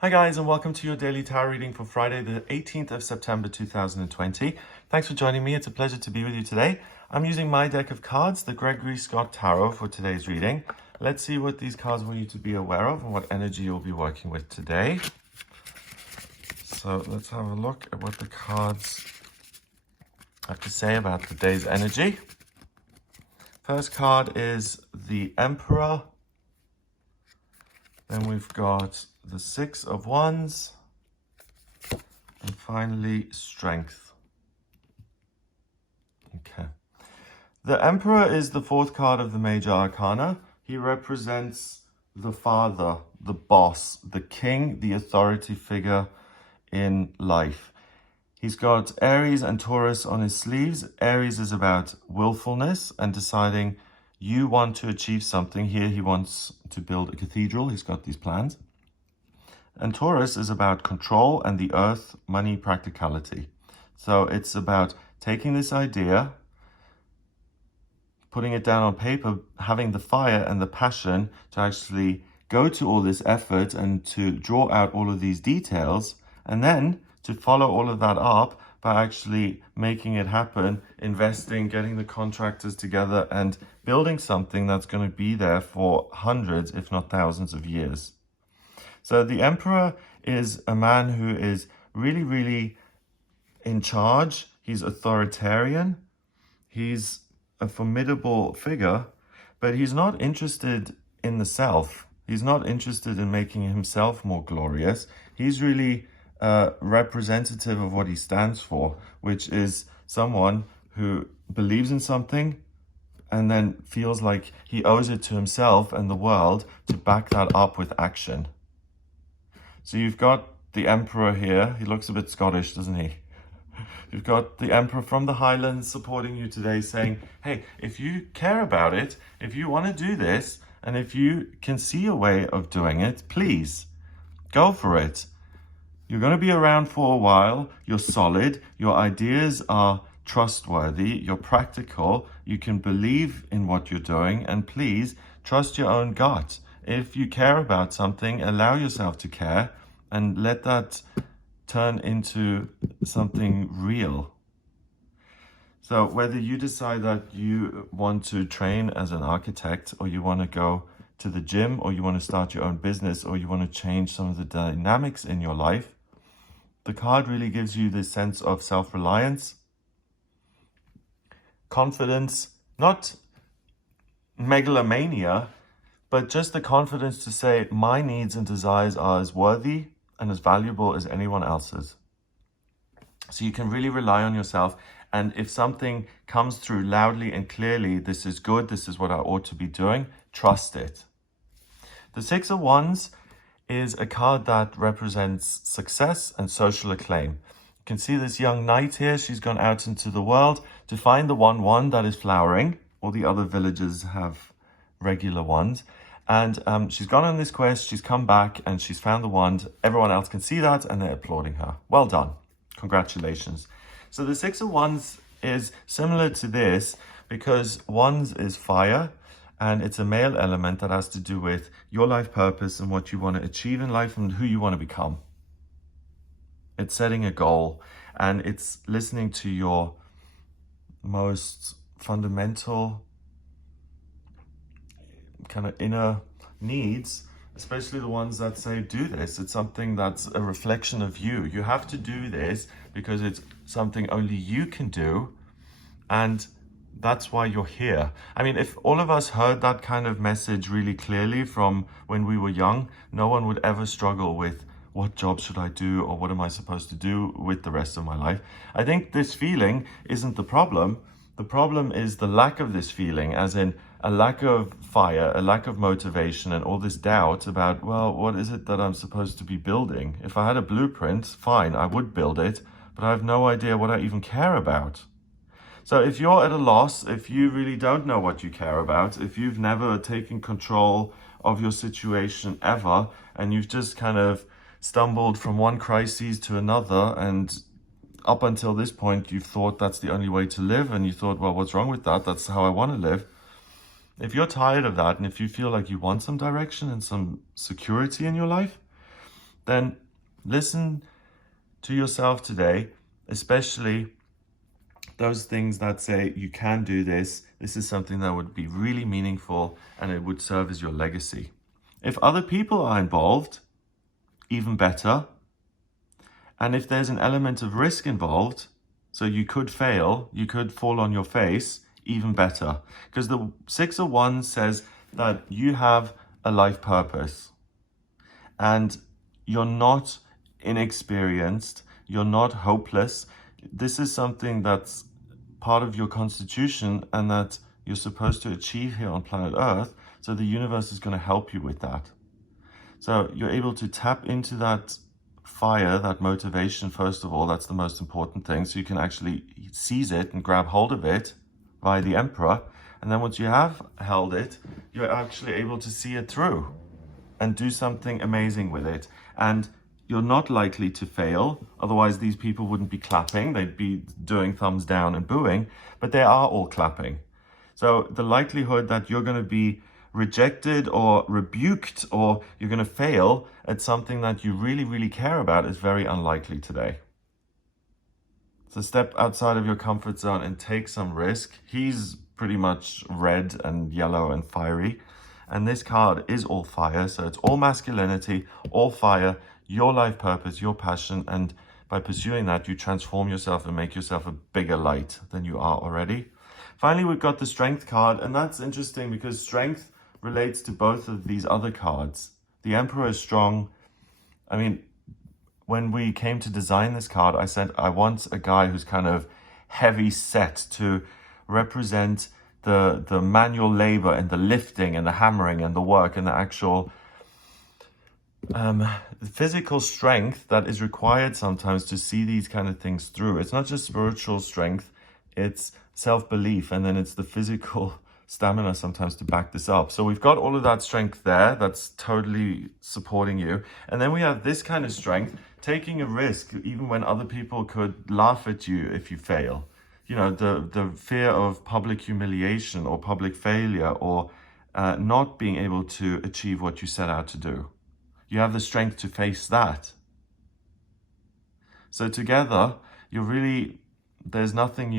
Hi guys, and welcome to your daily tarot reading for Friday the 18th of September 2020. Thanks for joining me. It's a pleasure to be with you today. I'm using my deck of cards, the Gregory Scott Tarot, for today's reading. Let's see what these cards want you to be aware of and what energy you'll be working with today. So let's have a look at what the cards have to say about the day's energy. First card is the Emperor. Then we've got the Six of Wands. And finally, Strength. Okay. The Emperor is the fourth card of the Major Arcana. He represents the father, the boss, the king, the authority figure in life. He's got Aries and Taurus on his sleeves. Aries is about willfulness and deciding you want to achieve something. Here he wants to build a cathedral. He's got these plans. And Taurus is about control and the earth, money, practicality. So it's about taking this idea, putting it down on paper, having the fire and the passion to actually go to all this effort and to draw out all of these details, and then to follow all of that up by actually making it happen, investing, getting the contractors together and building something that's going to be there for hundreds, if not thousands of years. So the Emperor is a man who is really, really in charge. He's authoritarian. He's a formidable figure, but he's not interested in the self. He's not interested in making himself more glorious. He's really representative of what he stands for, which is someone who believes in something and then feels like he owes it to himself and the world to back that up with action. So you've got the Emperor here. He looks a bit Scottish, doesn't he? You've got the Emperor from the Highlands supporting you today, saying, hey, if you care about it, if you want to do this, and if you can see a way of doing it, please go for it. You're going to be around for a while. You're solid. Your ideas are trustworthy. You're practical. You can believe in what you're doing. And please trust your own gut. If you care about something, allow yourself to care and let that turn into something real. So whether you decide that you want to train as an architect, or you want to go to the gym, or you want to start your own business, or you want to change some of the dynamics in your life, the card really gives you this sense of self-reliance, confidence, not megalomania, but just the confidence to say my needs and desires are as worthy and as valuable as anyone else's. So you can really rely on yourself. And if something comes through loudly and clearly, this is good, this is what I ought to be doing, trust it. The Six of Wands is a card that represents success and social acclaim. You can see this young knight here. She's gone out into the world to find the one that is flowering. All the other villagers have regular ones. And she's gone on this quest. She's come back and she's found the wand. Everyone else can see that and they're applauding her. Well done. Congratulations. So the Six of Wands is similar to this because Wands is fire. And it's a male element that has to do with your life purpose and what you want to achieve in life and who you want to become. It's setting a goal and it's listening to your most fundamental kind of inner needs, especially the ones that say do this. It's something that's a reflection of you. You have to do this because it's something only you can do, and that's why you're here. I mean, if all of us heard that kind of message really clearly from when we were young, no one would ever struggle with what job should I do or what am I supposed to do with the rest of my life. I think this feeling isn't the problem. The problem is the lack of this feeling, as in a lack of fire, a lack of motivation, and all this doubt about, well, what is it that I'm supposed to be building? If I had a blueprint, fine, I would build it, but I have no idea what I even care about. So if you're at a loss, if you really don't know what you care about, if you've never taken control of your situation ever, and you've just kind of stumbled from one crisis to another, and up until this point, you've thought that's the only way to live, and you thought, well, what's wrong with that? That's how I want to live. If you're tired of that, and if you feel like you want some direction and some security in your life, then listen to yourself today, especially those things that say you can do this. This is something that would be really meaningful and it would serve as your legacy. If other people are involved, even better. And if there's an element of risk involved, so you could fail, you could fall on your face, even better. Because the 6 of Wands says that you have a life purpose and you're not inexperienced, you're not hopeless. This is something that's part of your constitution and that you're supposed to achieve here on planet Earth. So the universe is going to help you with that. So you're able to tap into that fire, that motivation. First of all, that's the most important thing. So you can actually seize it and grab hold of it via the Emperor. And then once you have held it, you're actually able to see it through and do something amazing with it. And you're not likely to fail. Otherwise, these people wouldn't be clapping. They'd be doing thumbs down and booing, but they are all clapping. So the likelihood that you're going to be rejected or rebuked or you're going to fail at something that you really, really care about is very unlikely today. So step outside of your comfort zone and take some risk. He's pretty much red and yellow and fiery. And this card is all fire. So it's all masculinity, all fire, your life purpose, your passion. And by pursuing that, you transform yourself and make yourself a bigger light than you are already. Finally, we've got the Strength card. And that's interesting because Strength relates to both of these other cards. The Emperor is strong. I mean, when we came to design this card, I said I want a guy who's kind of heavy set to represent the manual labor and the lifting and the hammering and the work and the actual physical strength that is required sometimes to see these kind of things through. It's not just spiritual strength, it's self-belief, and then it's the physical stamina sometimes to back this up. So we've got all of that strength there that's totally supporting you. And then we have this kind of strength, taking a risk even when other people could laugh at you if you fail. You know, the fear of public humiliation or public failure or not being able to achieve what you set out to do. You have the strength to face that. So together, there's nothing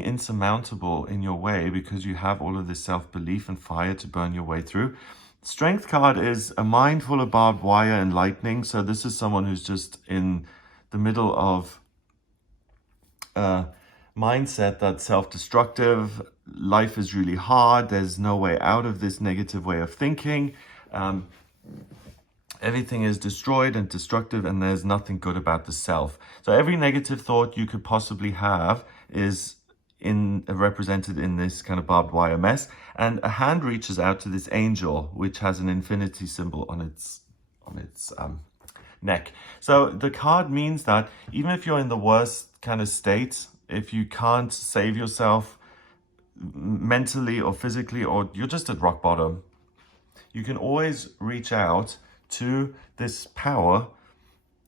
insurmountable in your way because you have all of this self-belief and fire to burn your way through. Strength card is a mind full of barbed wire and lightning. So this is someone who's just in the middle of a mindset that's self-destructive. Life is really hard. There's no way out of this negative way of thinking. Everything is destroyed and destructive and there's nothing good about the self. So every negative thought you could possibly have is represented in this kind of barbed wire mess. And a hand reaches out to this angel, which has an infinity symbol on its neck. So the card means that even if you're in the worst kind of state, if you can't save yourself mentally or physically, or you're just at rock bottom, you can always reach out to this power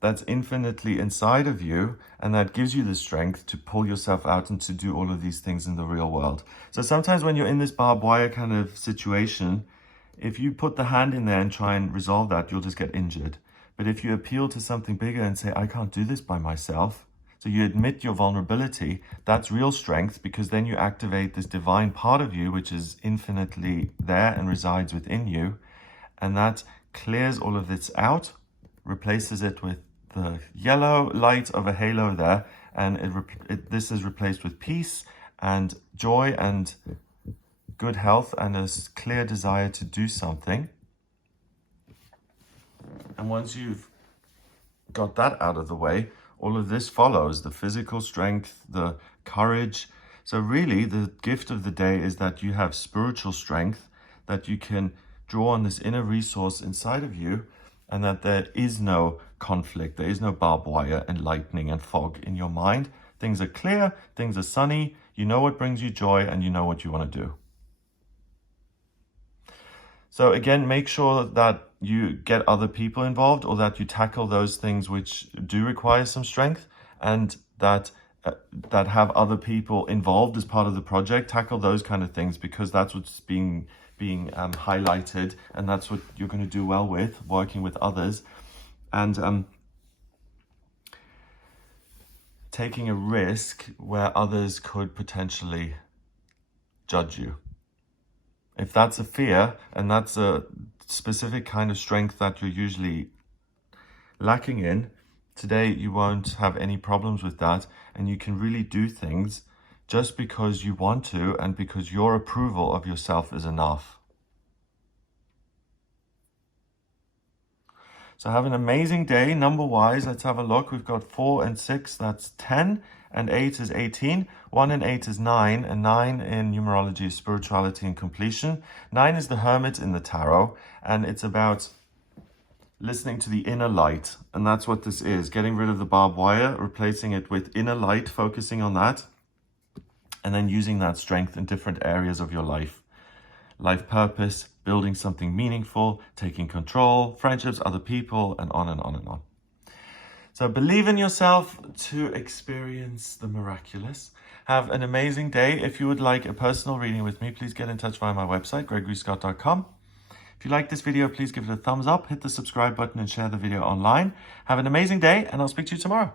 that's infinitely inside of you and that gives you the strength to pull yourself out and to do all of these things in the real world. So sometimes when you're in this barbed wire kind of situation, if you put the hand in there and try and resolve that, you'll just get injured. But if you appeal to something bigger and say, I can't do this by myself, so you admit your vulnerability, that's real strength, because then you activate this divine part of you, which is infinitely there and resides within you. And that clears all of this out, replaces it with the yellow light of a halo there, and this is replaced with peace and joy and good health and a clear desire to do something. And once you've got that out of the way, all of this follows: the physical strength, the courage. So really the gift of the day is that you have spiritual strength, that you can draw on this inner resource inside of you, and that there is no conflict, there is no barbed wire and lightning and fog in your mind. Things are clear, things are sunny, you know what brings you joy, and you know what you want to do. So again, make sure that you get other people involved, or that you tackle those things which do require some strength, and that have other people involved as part of the project. Tackle those kind of things, because that's what's being being highlighted, and that's what you're going to do well with, working with others, and taking a risk where others could potentially judge you. If that's a fear, and that's a specific kind of strength that you're usually lacking in, today you won't have any problems with that, and you can really do things just because you want to and because your approval of yourself is enough. So have an amazing day. Number-wise, let's have a look. We've got 4 and 6, that's 10, and 8 is 18. 1 and 8 is 9, and 9 in numerology is spirituality and completion. 9 is the Hermit in the tarot, and it's about listening to the inner light. And that's what this is, getting rid of the barbed wire, replacing it with inner light, focusing on that, and then using that strength in different areas of your life. Life purpose, building something meaningful, taking control, friendships, other people, and on and on and on. So believe in yourself to experience the miraculous. Have an amazing day. If you would like a personal reading with me, please get in touch via my website, gregoryscott.com. If you like this video, please give it a thumbs up, hit the subscribe button, and share the video online. Have an amazing day, and I'll speak to you tomorrow.